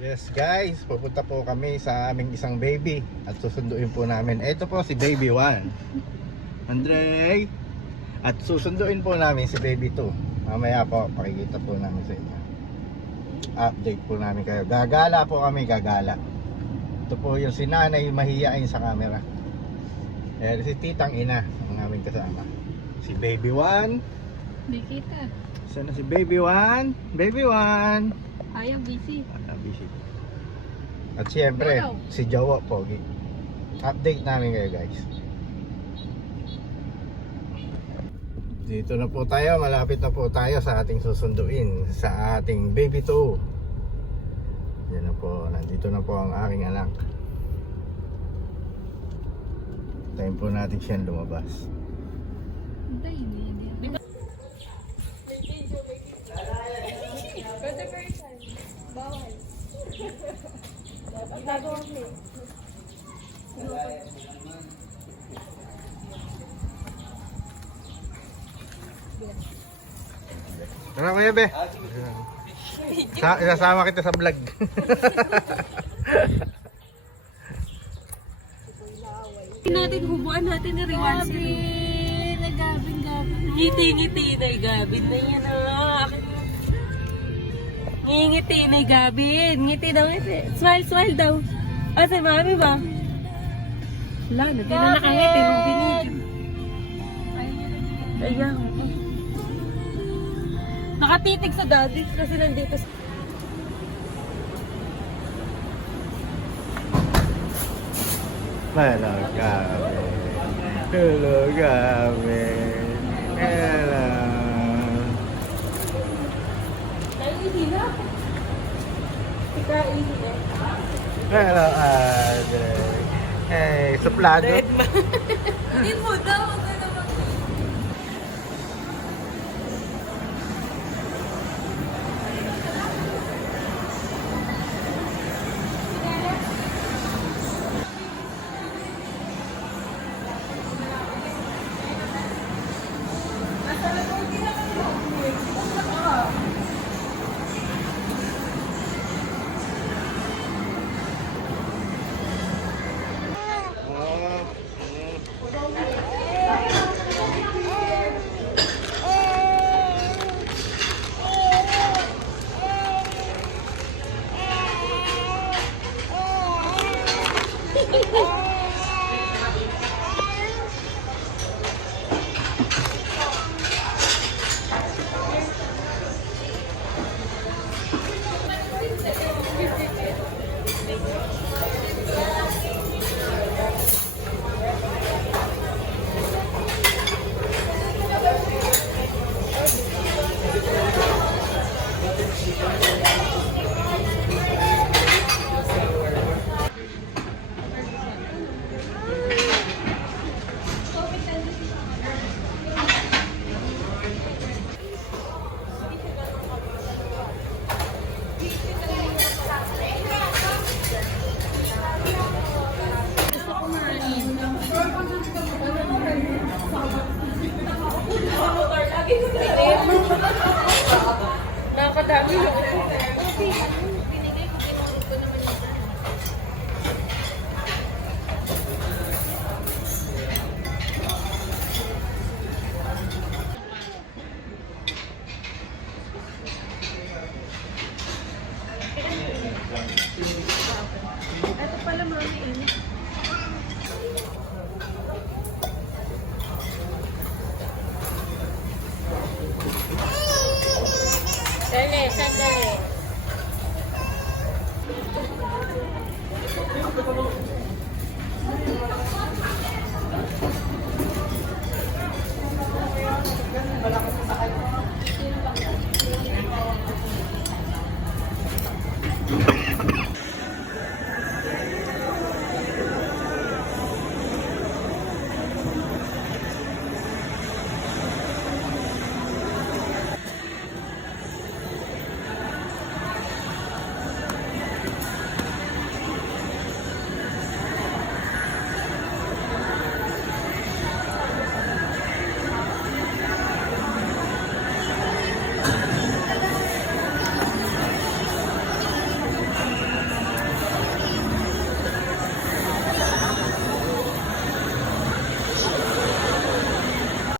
Yes guys, pupunta po kami sa aming isang baby at susunduin po namin. Ito po si baby 1, Andre. At susunduin po namin si baby 2. Mamaya po pakikita po namin sa inyo. Update po namin kayo. Gagala po kami, gagala. Ito po yung si nanay mahihain sa camera. Si titang ina ang aming kasama. Si baby 1. Di kita. Sana si baby 1? Baby 1. Ayaw, busy. Busy. At siyempre, si Jawa Pogi. Update namin kayo guys. Dito na po tayo, malapit na po tayo sa ating susunduin, sa ating baby 2. Yan na po, nandito na po ang aking anak. Time po natin siyang lumabas. Hindi, hindi. Bawal. Ginagawa mo. Tara kuya be. Isasama kita sa vlog. Natin hubuan natin na rewan sila. Nagabin-gabin. Ngiti-ngiti na gabin na yan ah. Ngiti na gabin. Ngiti daw ngiti. Smile daw. Si mami ba? Wala, hindi na nakangiti. Magbinig. Ayan. Nakatitig sa daddy kasi nandito sa... Hello kami. Hello kami. Hello. Naiihi na. Ika-ihi na. Hello Andre. Hey, suplado. Hindi mo daw.